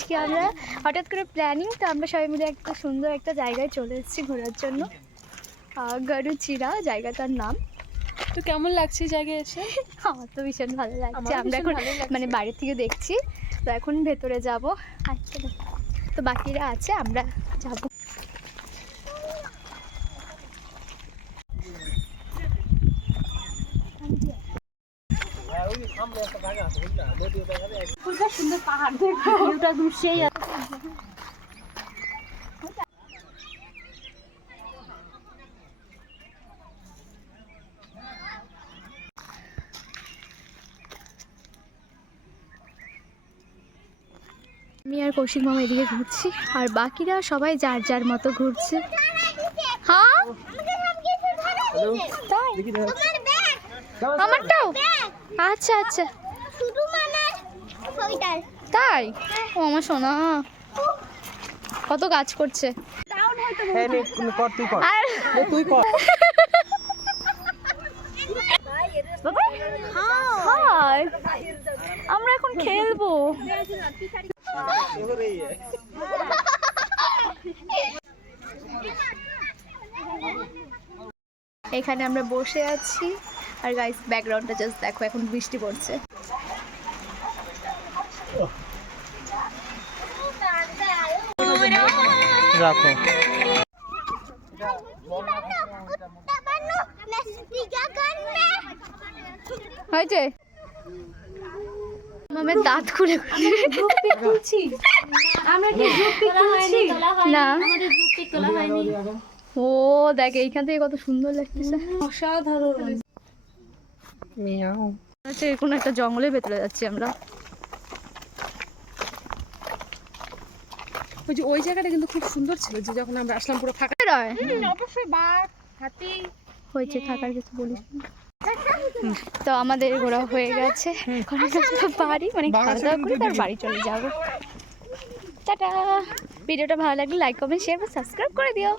আজকে আমরা হঠাৎ করে প্ল্যানিং, তো আমরা সবাই মিলে একটা সুন্দর একটা জায়গায় চলে এসেছি ঘোরার জন্য। গরুচিরা জায়গাটার নাম। তো কেমন লাগছে জায়গায় এসে? আমার তো ভীষণ ভালো লাগছে। আমরা এখন মানে বাইরে থেকে দেখছি, তো এখন ভেতরে যাব। আচ্ছা, তো বাকিরা আছে, আমরা যাব। সুন্দর পাহাড় দেখো, ভিউটা দৃশ্যেই আমি আর কৌশিক মামা এদিকে ঘুরছি, আর বাকিরা সবাই যার যার মতো ঘুরছে। হ্যাঁ, আমারটাও? আচ্ছা আচ্ছা, তাই? ও আমার সোনা কত কাজ করছে। আমরা এখন খেলবো। এখানে আমরা বসে আছি, আর গাইস ব্যাকগ্রাউন্ডটা জাস্ট দেখো, এখন বৃষ্টি পড়ছে। রাখো। হয়েছে মামের দাঁত খুলে না। ও দেখ, এইখান থেকে কত সুন্দর লাগতেছে, অসাধারণ। আচ্ছা, কোনো একটা জঙ্গলের ভেতরে যাচ্ছি আমরা। ওই জায়গাটা কিন্তু খুব সুন্দর ছিল, যে যখন আমরা আসলাম পুরো ফাঁকা। অবশ্যই বাঘ, হাতি হয়েছে, থাকার কিছু বলিস না। তো আমাদের ঘোরা হয়ে গেছে, এখন বাড়ি মানে খাওয়া দাওয়া করে তার বাড়ি চলে যাবো। টাটা। ভিডিওটা ভালো লাগলে লাইক কমেন্ট শেয়ার সাবস্ক্রাইব করে দিও।